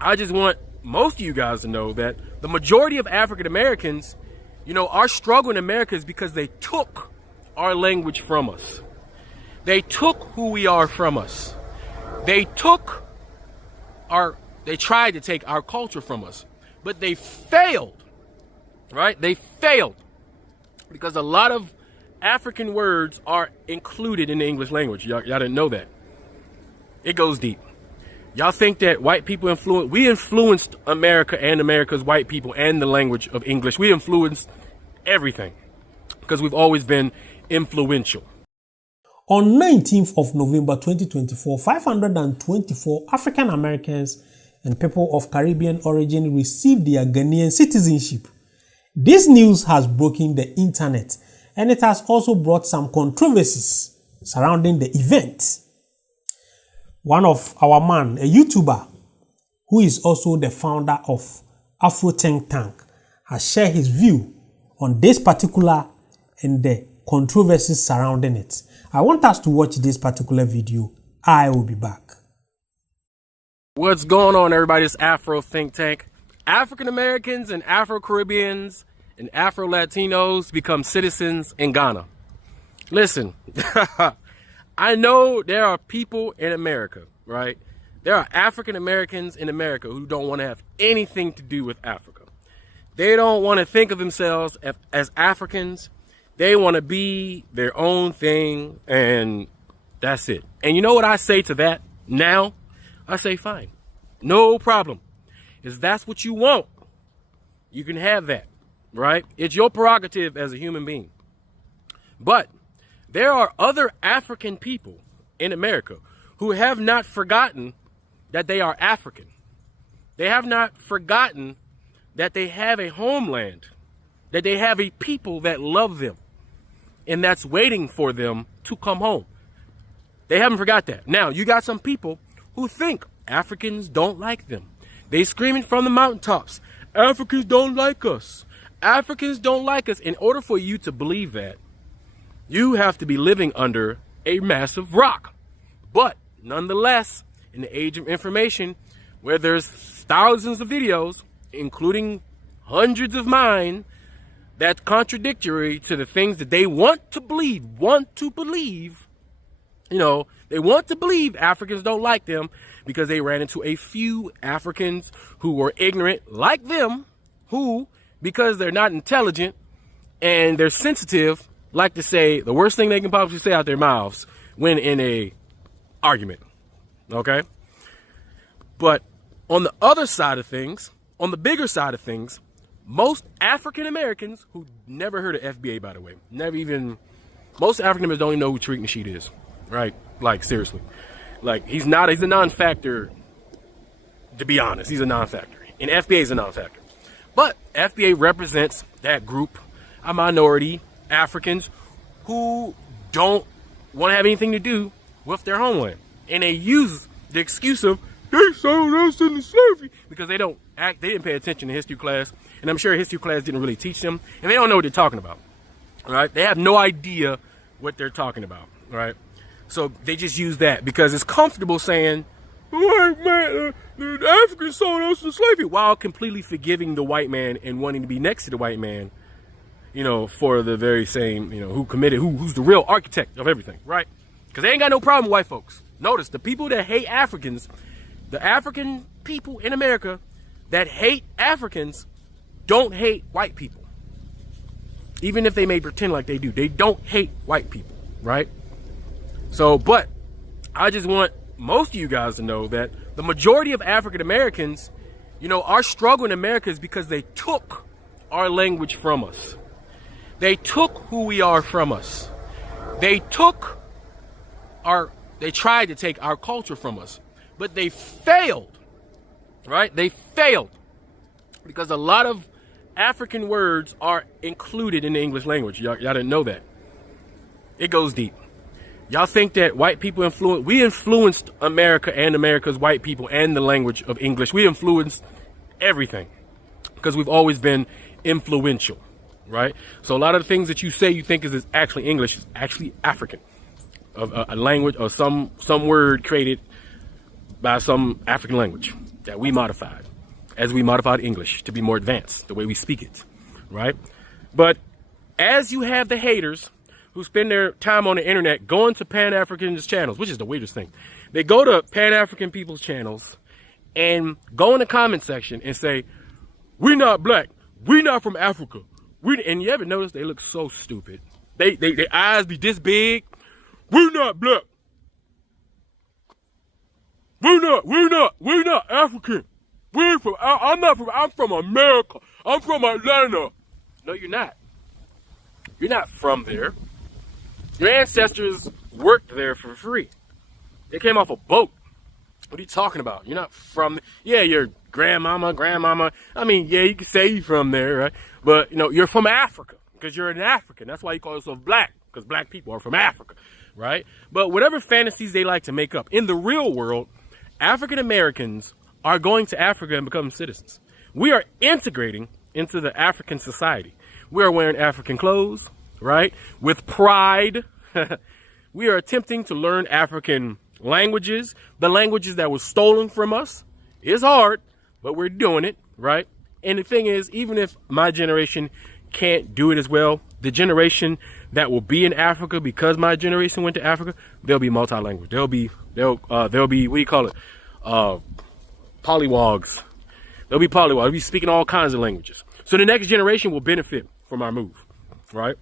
I just want most of you guys to know that the majority of African Americans, our struggle in America is because they took our language from us. They took who we are from us. They tried to take our culture from us, but they failed, right? They failed because a lot of African words are included in the English language. Y'all didn't know that. It goes deep. Y'all think that white people we influenced America and America's white people and the language of English. We influenced everything because we've always been influential. On 19th of November 2024, 524 African Americans and people of Caribbean origin received their Ghanaian citizenship. This news has broken the internet, and it has also brought some controversies surrounding the event. One of our man, a YouTuber, who is also the founder of Afro Think Tank, has shared his view on this particular and the controversies surrounding it. I want us to watch this particular video. I will be back. What's going on, everybody? It's Afro Think Tank. African Americans and Afro Caribbeans and Afro Latinos become citizens in Ghana. Listen, I know there are people in America, right? There are African Americans in America who don't want to have anything to do with Africa. They don't want to think of themselves as Africans. They want to be their own thing, and that's it. And you know what I say to that now? I say, fine, no problem. If that's what you want, you can have that, right? It's your prerogative as a human being. But there are other African people in America who have not forgotten that they are African. They have not forgotten that they have a homeland, that they have a people that love them, and that's waiting for them to come home. They haven't forgot that. Now, you got some people who think Africans don't like them. They screaming from the mountaintops, Africans don't like us. Africans don't like us. In order for you to believe that, you have to be living under a massive rock. But nonetheless, in the age of information, where there's thousands of videos, including hundreds of mine, that's contradictory to the things that they want to believe, they want to believe Africans don't like them because they ran into a few Africans who were ignorant like them, who, because they're not intelligent and they're sensitive, like to say the worst thing they can possibly say out their mouths when in a argument, okay? But on the other side of things, on the bigger side of things, most African Americans who never heard of FBA, by the way, most African Americans don't even know who Tariq Nasheed is, right? Like, seriously. Like, he's a non-factor, to be honest. He's a non-factor. And FBA is a non-factor. But FBA represents that group, a minority, Africans, who don't want to have anything to do with their homeland. And they use the excuse of, they sold us into slavery, because they didn't pay attention to history class. And I'm sure history class didn't really teach them. And they don't know what they're talking about, right? They have no idea what they're talking about, right? So they just use that because it's comfortable saying, white man, the Africans sold us into slavery, while completely forgiving the white man and wanting to be next to the white man, for the very same, who's the real architect of everything, right? Because they ain't got no problem with white folks. Notice, the people that hate Africans, the African people in America that hate Africans don't hate white people. Even if they may pretend like they do. They don't hate white people, right? So, but I just want most of you guys to know that the majority of African Americans, our struggle in America is because they took our language from us. They took who we are from us. They tried to take our culture from us, but they failed, right? They failed because a lot of African words are included in the English language. Y'all didn't know that. It goes deep. Y'all think that white people we influenced America and America's white people and the language of English. We influenced everything because we've always been influential, right? So a lot of the things that you say you think is actually English is actually African, of a language or some word created by some African language. that we modified, as we modified English to be more advanced, the way we speak it, right? But as you have the haters who spend their time on the internet going to Pan-Africanist channels, which is the weirdest thing. They go to Pan-African people's channels and go in the comment section and say, we're not black. We're not from Africa. And you ever notice they look so stupid? Their eyes be this big. We're not black. We're not African. I'm from America. I'm from Atlanta. No, you're not. You're not from there. Your ancestors worked there for free. They came off a boat. What are you talking about? You're not from, yeah, your grandmama. I mean, yeah, you can say you're from there, right? But, you know, you're from Africa because you're an African. That's why you call yourself black, because black people are from Africa, right? But whatever fantasies they like to make up, in the real world, African Americans are going to Africa and becoming citizens. We are integrating into the African society. We are wearing African clothes, right? With pride. We are attempting to learn African languages, the languages that were stolen from us. It's hard, but we're doing it, right? And the thing is, even if my generation can't do it as well, the generation that will be in Africa because my generation went to Africa, they'll be multilingual. They'll be what do you call it? Polywogs. They'll be polywogs. They'll be speaking all kinds of languages. So the next generation will benefit from our move, right?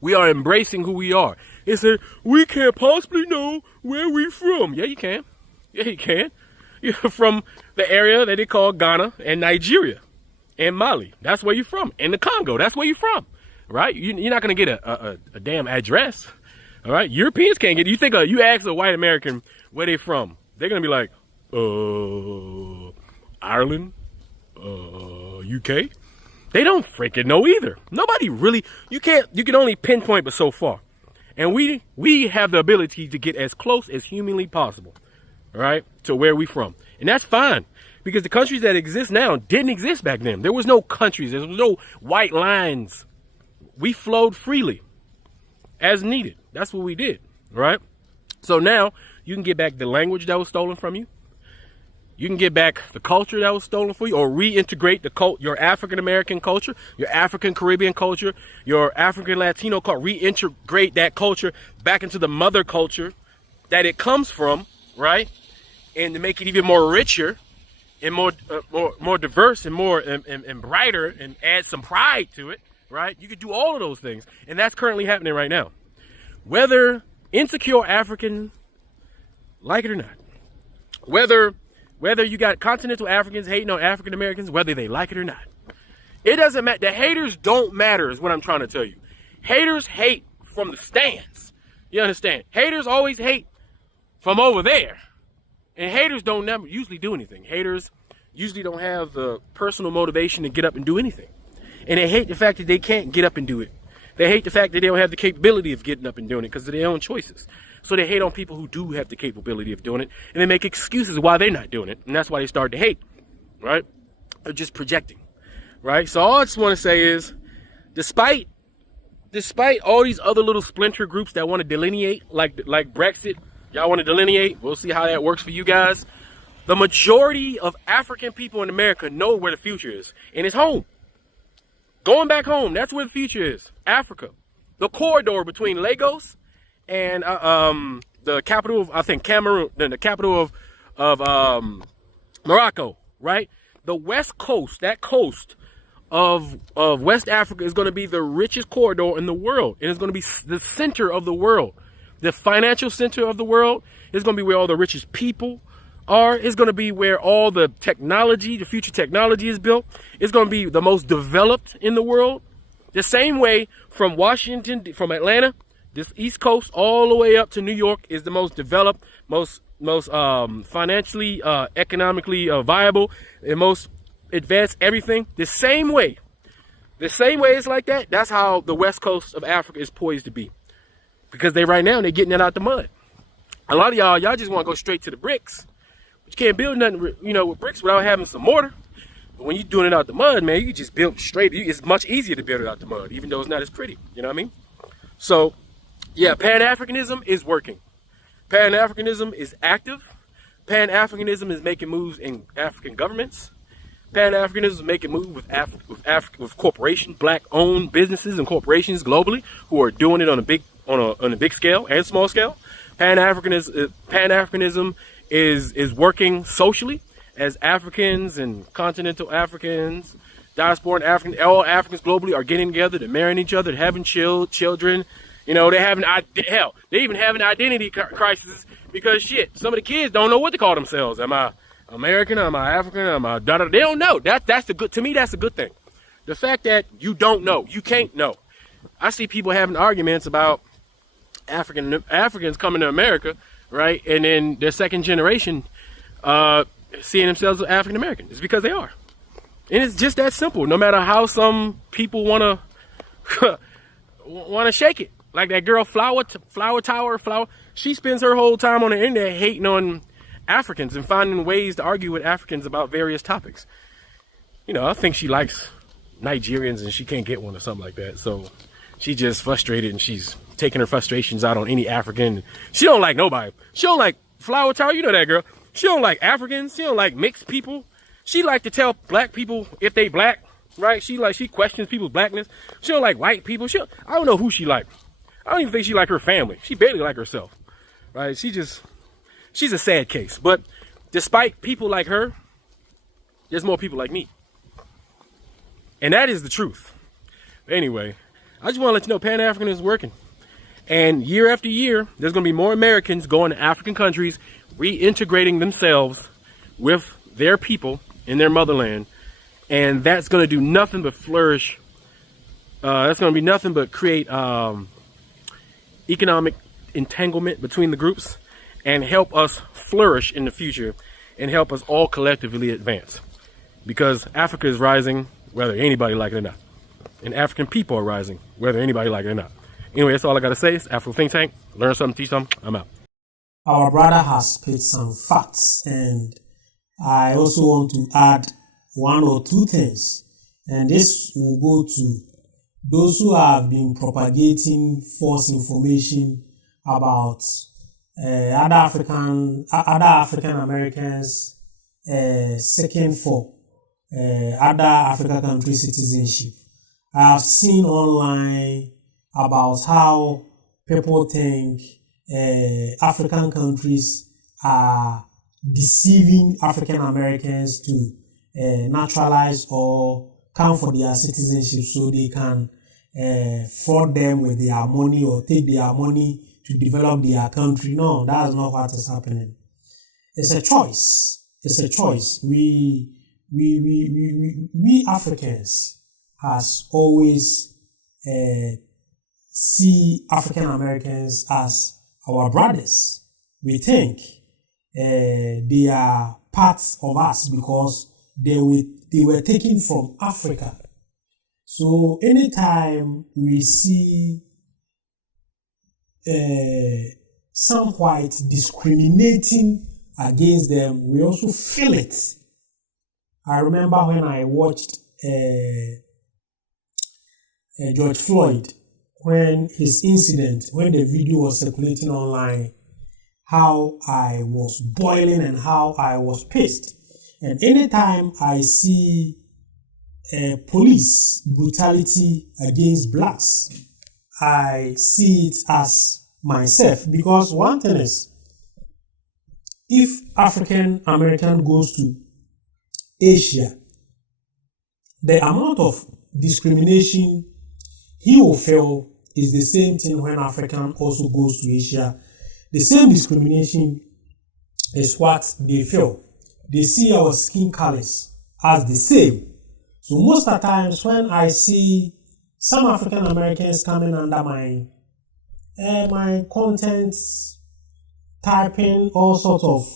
We are embracing who we are. It said, we can't possibly know where we from. Yeah, you can. Yeah, you can. You're from the area that they call Ghana and Nigeria and Mali. That's where you're from. And the Congo, that's where you're from, right? You're not going to get a damn address, all right? Europeans can't get it. You think you ask a white American where they from, they're going to be like, Ireland, UK. They don't freaking know either. Nobody really, you can only pinpoint but so far. And we have the ability to get as close as humanly possible, right, to where we from. And that's fine, because the countries that exist now didn't exist back then. There was no countries. There was no white lines. We flowed freely as needed. That's what we did, right? So now you can get back the language that was stolen from you. You can get back the culture that was stolen for you, or reintegrate your African American culture, your African Caribbean culture, your African Latino culture, reintegrate that culture back into the mother culture that it comes from, right? And to make it even more richer and more diverse and more and brighter, and add some pride to it, right? You could do all of those things, and that's currently happening right now. Whether insecure Africans like it or not, whether you got continental Africans hating on African Americans, whether they like it or not, it doesn't matter. The haters don't matter is what I'm trying to tell you. Haters hate from the stands. You understand? Haters always hate from over there. And haters don't never usually do anything. Haters usually don't have the personal motivation to get up and do anything. And they hate the fact that they can't get up and do it. They hate the fact that they don't have the capability of getting up and doing it because of their own choices. So they hate on people who do have the capability of doing it, and they make excuses why they're not doing it. And that's why they start to hate, right? They're just projecting, right? So all I just want to say is, despite all these other little splinter groups that want to delineate, like Brexit, y'all want to delineate, we'll see how that works for you guys. The majority of African people in America know where the future is, and it's home. Going back home, that's where the future is, Africa. The corridor between Lagos and the capital of, I think, Cameroon, then the capital of Morocco, right? The west coast, that coast of West Africa is going to be the richest corridor in the world. And it's going to be the center of the world. The financial center of the world is going to be where all the richest people are. It's going to be where all the technology, the future technology is built. It's going to be the most developed in the world. The same way from Washington, from Atlanta, this East Coast, all the way up to New York is the most developed, most financially, economically viable, and most advanced everything. The same way it's like that, that's how the West Coast of Africa is poised to be. Because right now, they're getting it out the mud. A lot of y'all just want to go straight to the bricks. But you can't build nothing, with bricks without having some mortar. But when you're doing it out the mud, man, you can just build straight. It's much easier to build it out the mud, even though it's not as pretty. You know what I mean? So, yeah, Pan-Africanism is working. Pan-Africanism is active. Pan-Africanism is making moves in African governments. Pan-Africanism is making moves with corporations, black-owned businesses and corporations globally who are doing it on a big scale and small scale. Pan-Africanism is working socially as Africans and continental Africans, diaspora Africans, all Africans globally are getting together, they're marrying each other, they're having children. You know, they even having identity crisis because some of the kids don't know what to call themselves. Am I American? Am I African? Am I da-da? They don't know. To me, that's a good thing. The fact that you don't know, you can't know. I see people having arguments about Africans coming to America, right? And then their second generation seeing themselves as African American. It's because they are. And it's just that simple. No matter how some people wanna shake it. Like that girl Flower Tower, she spends her whole time on the internet hating on Africans and finding ways to argue with Africans about various topics. You know, I think she likes Nigerians and she can't get one or something like that. So she's just frustrated and she's taking her frustrations out on any African. She don't like nobody. She don't like Flower Tower. You know that girl. She don't like Africans. She don't like mixed people. She like to tell black people if they black, right? She questions people's blackness. She don't like white people. I don't know who she like. I don't even think she like her family. She barely like herself, right? She's a sad case. But despite people like her, there's more people like me. And that is the truth. Anyway, I just want to let you know Pan-African is working. And year after year, there's going to be more Americans going to African countries, reintegrating themselves with their people in their motherland. And that's going to do nothing but flourish. That's going to be nothing but create economic entanglement between the groups and help us flourish in the future and help us all collectively advance. Because Africa is rising, whether anybody like it or not. And African people are rising, whether anybody like it or not. Anyway, that's all I got to say. It's Afro Think Tank. Learn something, teach something. I'm out. Our brother has spit some facts, and I also want to add one or two things. And this will go to those who have been propagating false information about other African Americans seeking for other African country citizenship. I have seen online about how people think African countries are deceiving African Americans to naturalize or come for their citizenship so they can fraud them with their money or take their money to develop their country. No, that's not what is happening. It's a choice. It's a choice. We Africans has always see African Americans as our brothers. We think they are parts of us because they were taken from Africa. So anytime we see some whites discriminating against them, we also feel it. I remember when I watched George Floyd, when the video was circulating online, how I was boiling and how I was pissed. And anytime I see police brutality against blacks, I see it as myself. Because one thing is, if African American goes to Asia, the amount of discrimination he will feel is the same thing when African also goes to Asia. The same discrimination is what they feel. They see our skin colors as the same. So most of the times when I see some African Americans coming under my contents, typing all sorts of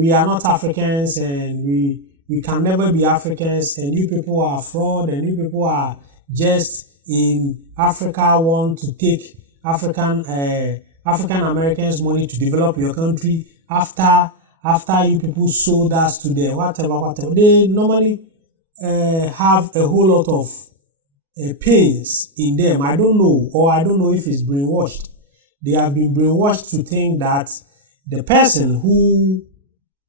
we are not Africans and we can never be Africans, and you people are fraud, and you people are just in Africa want to take African Americans' money to develop your country after you people sold us to them, whatever. They normally have a whole lot of pains in them. I don't know if it's brainwashed. They have been brainwashed to think that the person who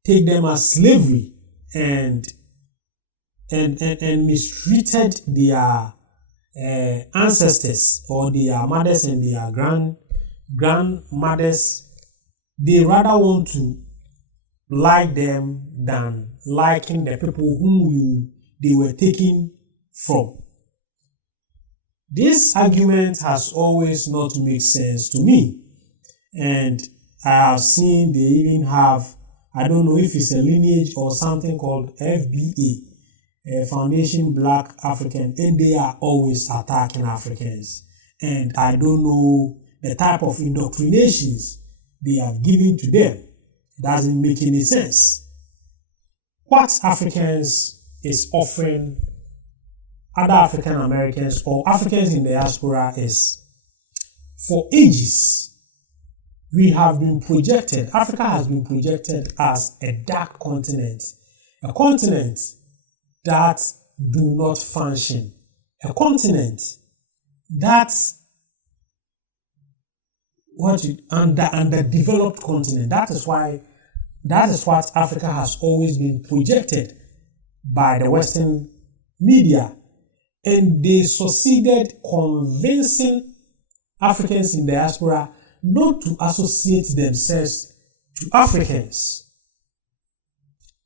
take them as slavery and mistreated their ancestors or their mothers and their grandmothers, they rather want to like them than liking the people whom they were taken from. This argument has always not made sense to me, and I have seen they even have, I don't know if it's a lineage or something called FBA, Foundation Black African, and they are always attacking Africans. And I don't know the type of indoctrinations they have given to them. It doesn't make any sense. What Africans is offering other African Americans or Africans in the diaspora is, for ages, we have been projected, Africa has been projected as a dark continent, a continent that do not function, a continent that underdeveloped continent. That is what Africa has always been projected by the Western media, and they succeeded convincing Africans in the diaspora not to associate themselves to Africans.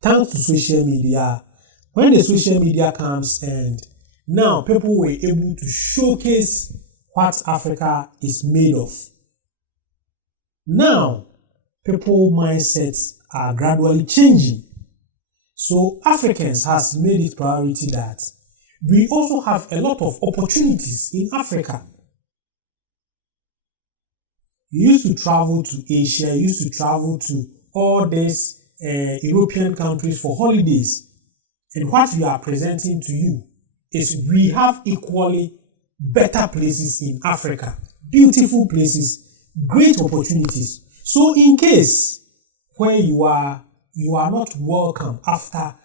Thanks to social media, when the social media comes and now people were able to showcase what Africa is made of. Now, people's mindsets are gradually changing. So Africans has made it priority that we also have a lot of opportunities in Africa. You used to travel to Asia, you used to travel to all these European countries for holidays. And what we are presenting to you is we have equally better places in Africa, beautiful places, great opportunities. So in case where you are not welcome after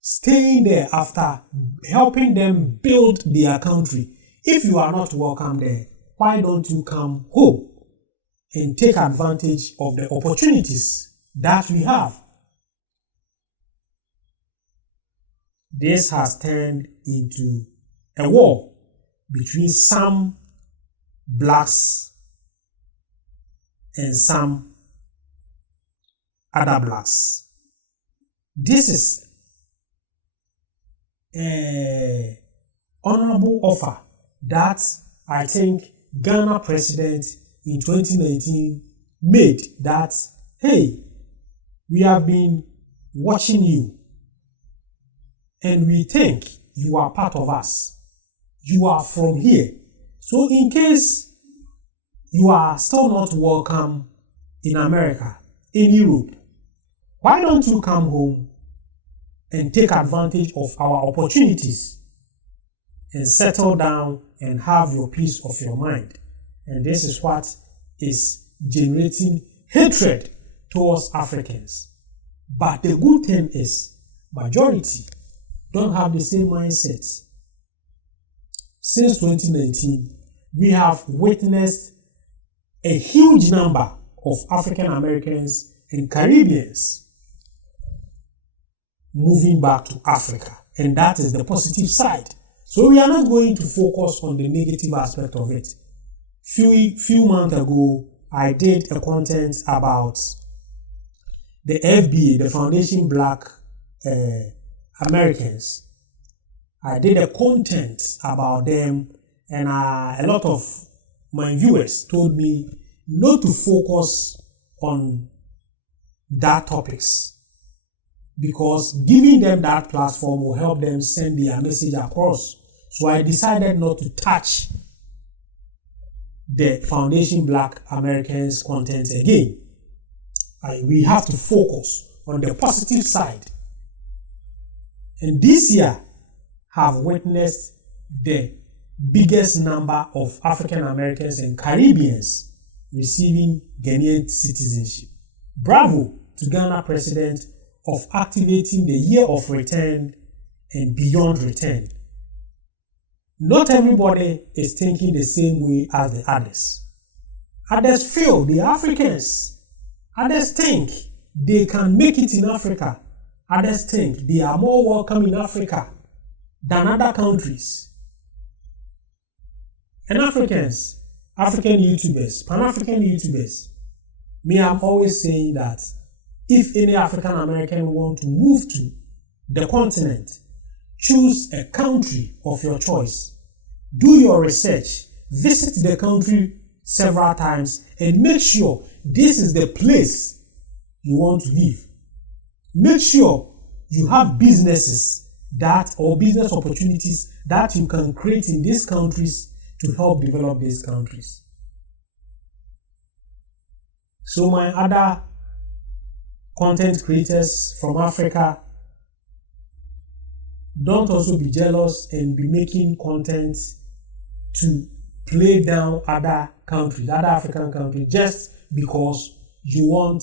staying there, after helping them build their country, if you are not welcome there, why don't you come home and take advantage of the opportunities that we have? This has turned into a war between some blacks and some other blacks. This is an honorable offer that I think Ghana president in 2019 made, that, hey, we have been watching you and we think you are part of us. You are from here. So in case you are still not welcome in America, in Europe, why don't you come home and take advantage of our opportunities and settle down and have your peace of your mind? And this is what is generating hatred towards Africans. But the good thing is, majority don't have the same mindset. Since 2019, we have witnessed a huge number of African Americans and Caribbeans moving back to Africa, and that is the positive side. So we are not going to focus on the negative aspect of it. Few months ago, I did a content about the FBA, the Foundation Black Americans. I did a content about them, and a lot of my viewers told me not to focus on that topics, because giving them that platform will help them send their message across. So I decided not to touch the Foundation Black Americans content again. We have to focus on the positive side. And this year have witnessed the biggest number of African Americans and Caribbeans receiving Ghanaian citizenship. Bravo to Ghana president of activating the year of return and beyond return. Not everybody is thinking the same way as the others. Others feel the Africans Others think they can make it in Africa. Others think they are more welcome in Africa than other countries. And Africans, African YouTubers, Pan-African YouTubers, me, I'm always saying that if any African American want to move to the continent, choose a country of your choice. Do your research, visit the country several times, and make sure this is the place you want to live. Make sure you have businesses or business opportunities that you can create in these countries to help develop these countries. So my other content creators from Africa, don't also be jealous and be making content to play down other countries, other African countries, just because you want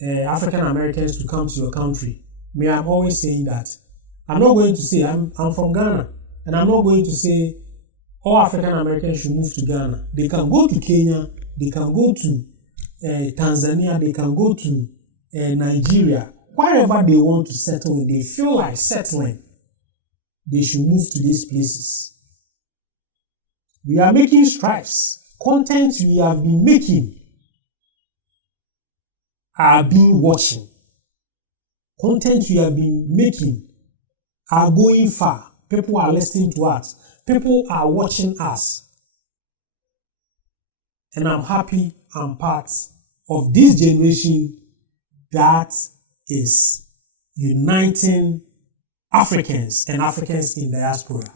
African Americans to come to your country. Me, I'm always saying that. I'm not going to say, I'm from Ghana, and I'm not going to say all African Americans should move to Ghana. They can go to Kenya, they can go to Tanzania, they can go to Nigeria, wherever they want to settle, they feel like settling, they should move to these places. We are making strides. Content we have been making are being watching. Content we have been making are going far. People are listening to us. People are watching us. And I'm happy I'm part of this generation that is uniting Africans and Africans in diaspora.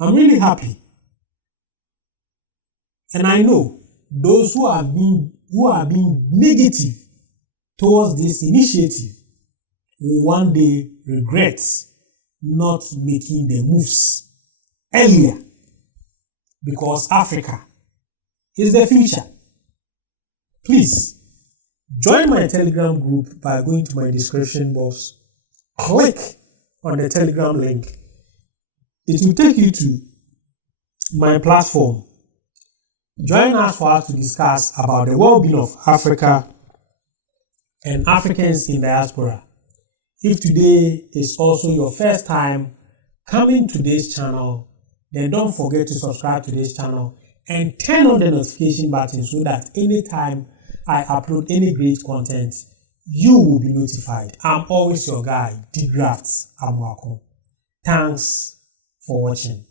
I'm really happy. And I know those who are being negative towards this initiative will one day regret not making the moves earlier, because Africa is the future. Please join my Telegram group by going to my description box. Click on the Telegram link. It will take you to my platform. Join us for us to discuss about the well-being of Africa and Africans in diaspora. If today is also your first time coming to this channel, then don't forget to subscribe to this channel and turn on the notification button so that anytime I upload any great content, you will be notified. I'm always your guy, De-Graft Amoako. Thanks for watching.